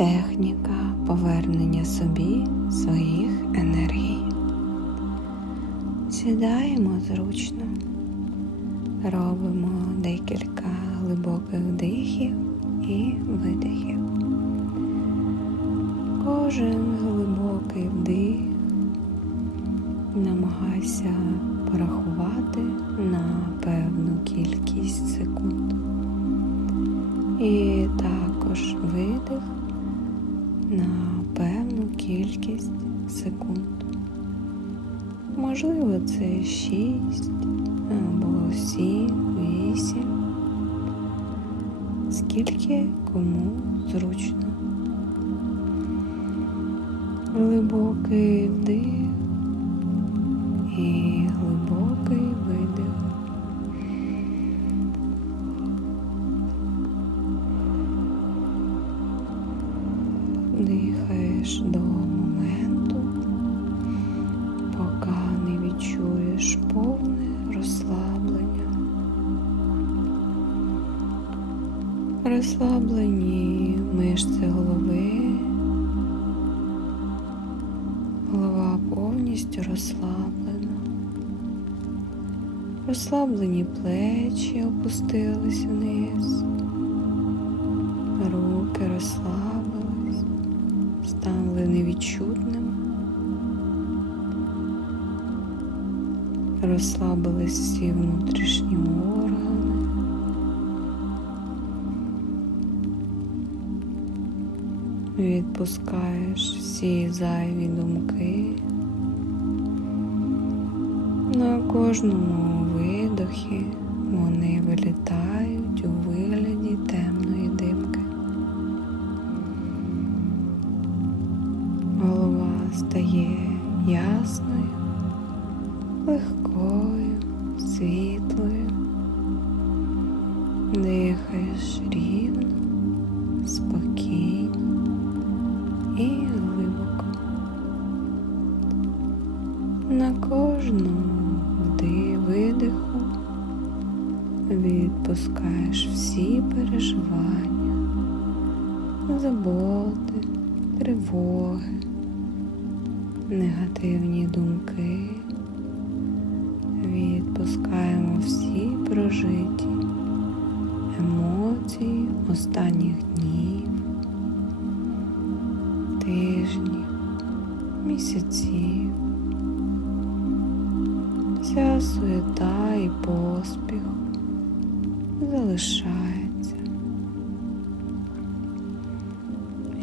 техніка повернення собі своїх енергій. Сідаємо зручно, робимо декілька глибоких вдихів і видихів. Кожен глибокий вдих намагайся порахувати на певну кількість секунд. І також видих на певну кількість секунд. Можливо, це 6 або 7, 8, скільки кому зручно. Глибокий вдих і Дихаєш до моменту, поки не відчуєш повне розслаблення. Розслаблені мишці голови. Голова повністю розслаблена. Розслаблені плечі опустились вниз. Стали невідчутними. Розслабились всі внутрішні органи. Відпускаєш всі зайві думки. На кожному видохі вони вилітають у вигляді ясною, легкою, світлою. Дихаєш рівно, спокійно і глибоко. На кожному вди- видиху відпускаєш всі переживання, заботи, тривоги, негативні думки. Відпускаємо всі прожиті емоції останніх днів, тижнів, місяців. Вся суета і поспіх залишається.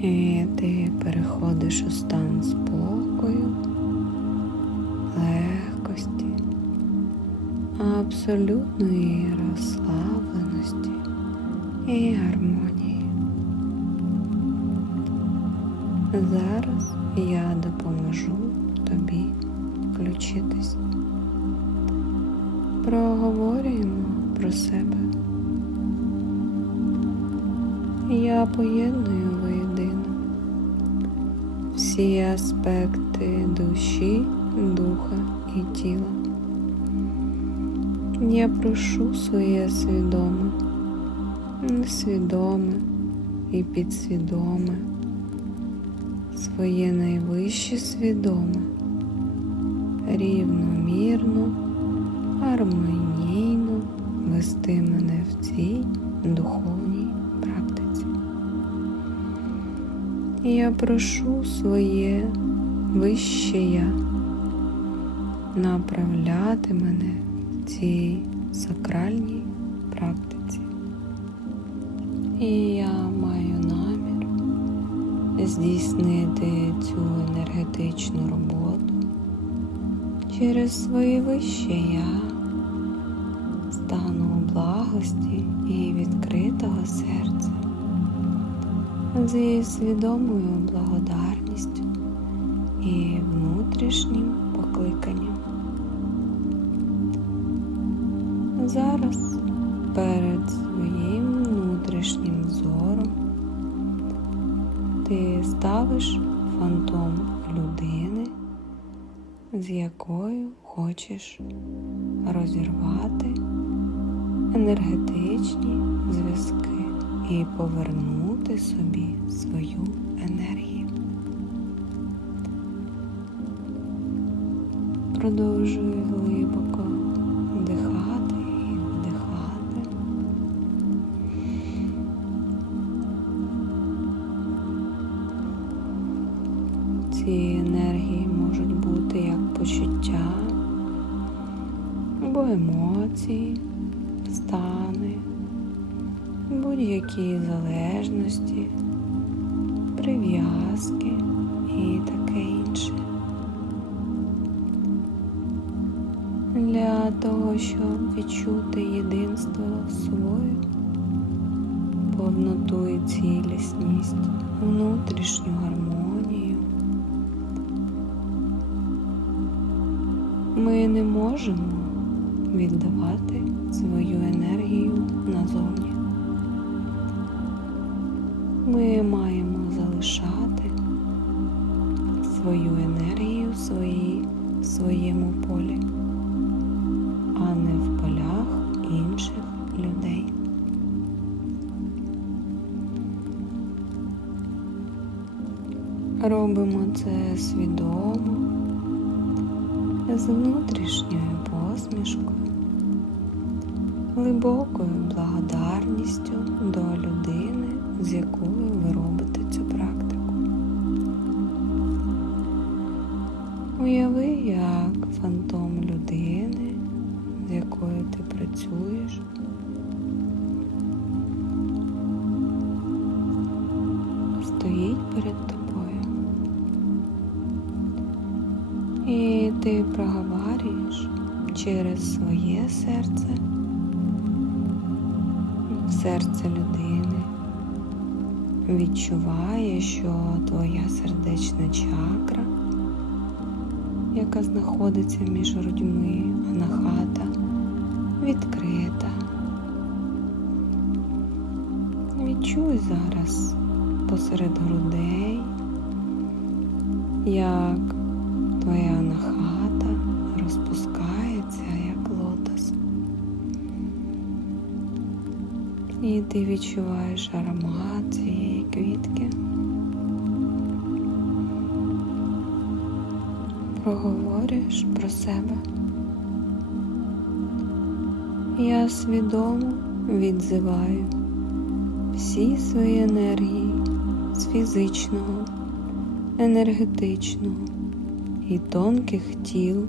І ти переходиш у стан спокою, легкості, абсолютної розслабленості і гармонії. Зараз я допоможу тобі включитись. Проговорюємо про себе. Я поєдную воєдино всі аспекти душі, духа і тіла. Я прошу своє свідоме, несвідоме і підсвідоме, своє найвище свідоме, рівномірно, гармонійно вести мене в цій духовній практиці. Я прошу своє вище я направляти мене в цій сакральній практиці. І я маю намір здійснити цю енергетичну роботу через своє вище я стану благості і відкритого серця зі свідомою благодарністю і внутрішнім покликанням. Зараз перед своїм внутрішнім зором ти ставиш фантом людини, з якою хочеш розірвати енергетичні зв'язки і повернути собі свою енергію. Продовжуй глибоко вдихати і вдихати. Ці енергії можуть бути як почуття або емоції, стани, будь-які залежності, прив'язки і таке того, щоб відчути єдинство з собою, повноту і цілісність, внутрішню гармонію, ми не можемо віддавати свою енергію назовні. Ми маємо залишати свою енергію в в своєму полі, Робимо це свідомо, з внутрішньою посмішкою, глибокою благодарністю до людини, з якою ви робите цю практику. Уяви, як фантом людини, з якою ти працюєш, І ти проговорюєш через своє серце, серце людини. Відчуває, що твоя сердечна чакра, яка знаходиться між грудьми, анахата, відкрита. Відчуй зараз посеред грудей, як твоя анахата розпускається як лотос. І ти відчуваєш аромат цієї квітки. Проговорюєш про себе. Я свідомо відзиваю всі свої енергії з фізичного, енергетичного і тонких тіл.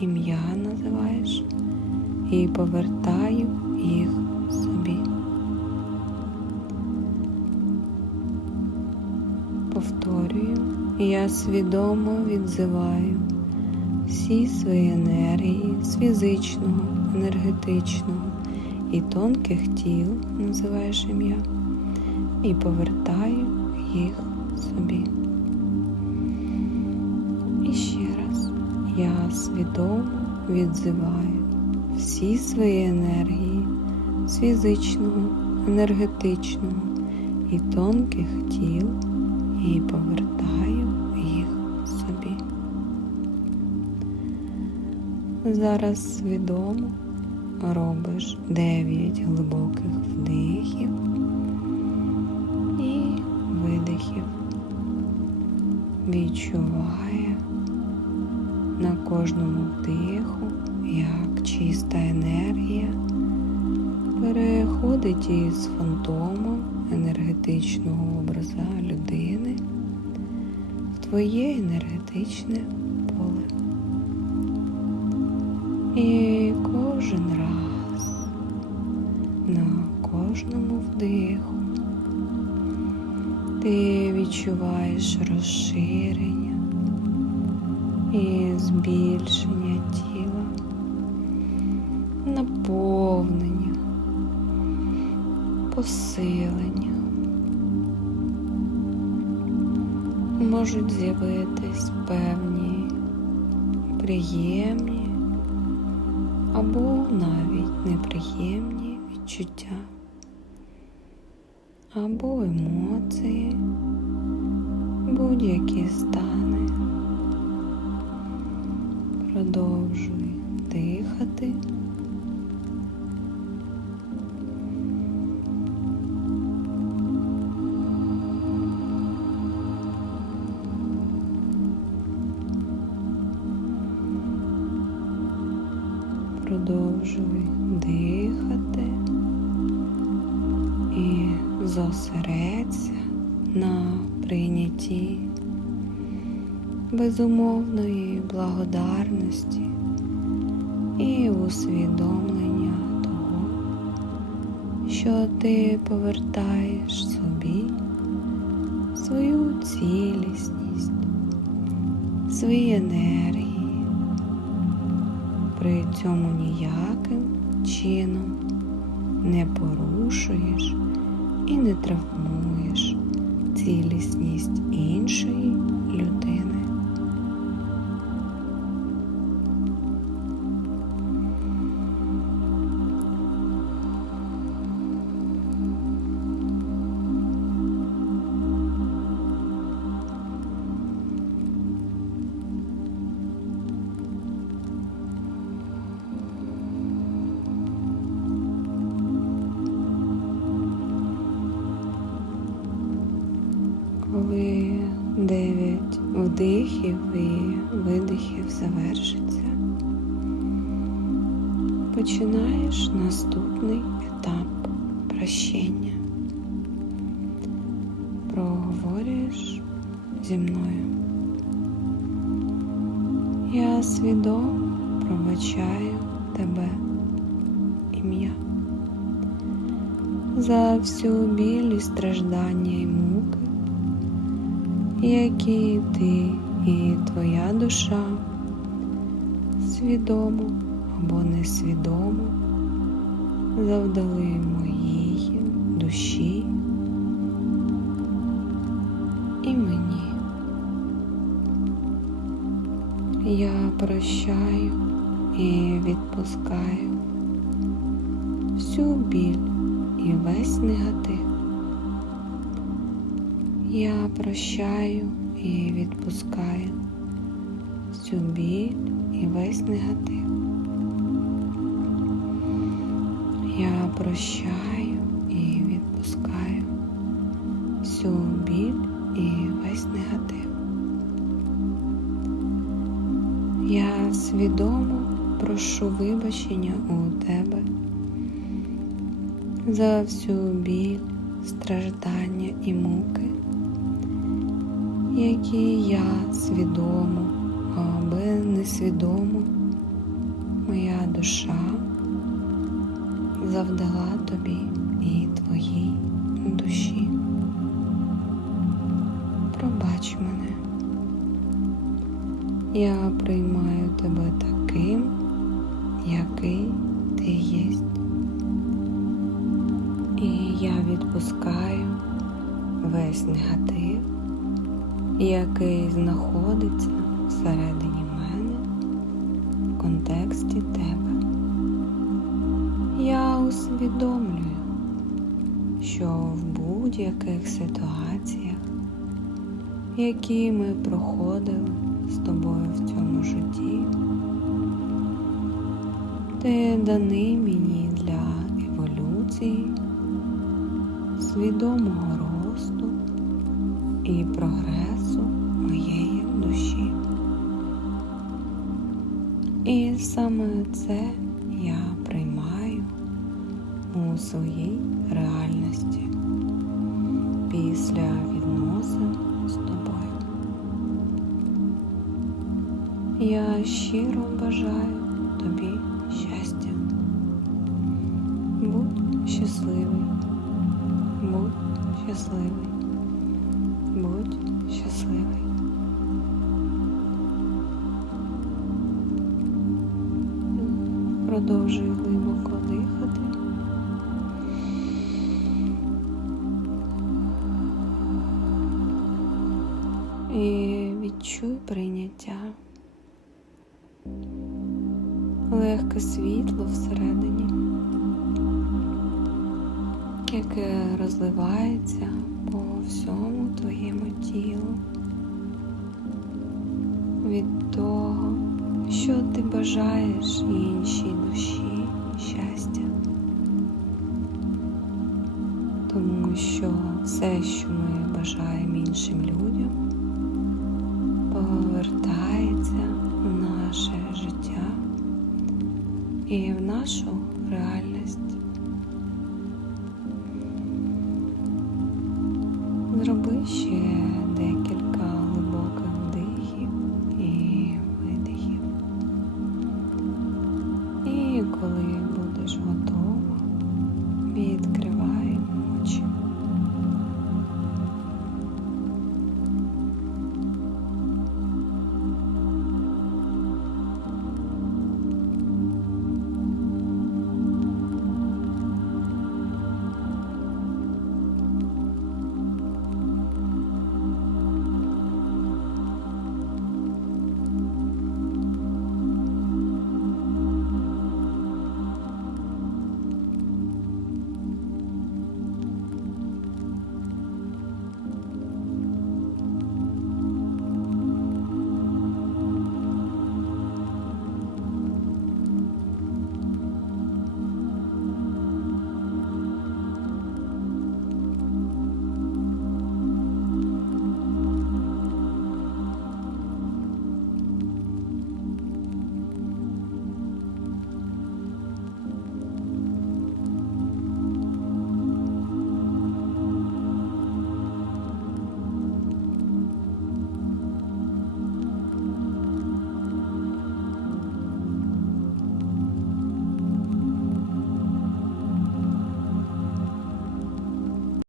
Ім'я називаєш і повертаю їх собі. Повторюю, я свідомо відзиваю всі свої енергії з фізичного, енергетичного і тонких тіл, називаєш ім'я, і повертаю їх собі. Я свідомо відзиваю всі свої енергії з фізичного, енергетичного і тонких тіл і повертаю їх собі. Зараз свідомо робиш 9 глибоких вдихів і видихів. Відчуває на кожному вдиху, як чиста енергія переходить із фантомом енергетичного образа людини в твоє енергетичне поле. І кожен раз на кожному вдиху ти відчуваєш розширення і збільшення тіла, наповнення, посилення. Можуть з'явитись певні приємні або навіть неприємні відчуття або емоції, будь-які стани продовжуй дихати. Продовжуй дихати і зосередься на прийнятті безумовної благодарності і усвідомлення того, що ти повертаєш собі свою цілісність, свої енергії, при цьому ніяким чином не порушуєш і не травмуєш цілісність іншої людини. Починаєш наступний етап прощення. Проговорюєш зі мною. Я свідомо пробачаю тебе ім'я за всю біль і страждання і муки, які ти і твоя душа свідомо або несвідомо завдали моїй душі і мені. Я прощаю і відпускаю всю біль і весь негатив. Я прощаю і відпускаю всю біль і весь негатив. Я прощаю і відпускаю всю біль і весь негатив. Я свідомо прошу вибачення у тебе за всю біль, страждання і муки, які я свідомо або несвідомо, моя душа завдала тобі і твоїй душі. Пробач мене. Я приймаю тебе таким, який ти єсть. І я відпускаю весь негатив, який знаходиться всередині мене в контексті тебе. Усвідомлюю, що в будь-яких ситуаціях, які ми проходили з тобою в цьому житті, ти даний мені для еволюції свідомого росту і прогресу своїй реальності після відносин з тобою. Я щиро бажаю тобі щастя. Будь щасливий. Будь щасливий, будь щасливий. Продовжуй глибоко дихати. Прийняття, легке світло всередині яке розливається по всьому твоєму тілу. Від того, що ти бажаєш іншій душі щастя, тому що все, що ми бажаємо іншим людям, повертається в наше життя і в нашу реальність. Зроби ще декілька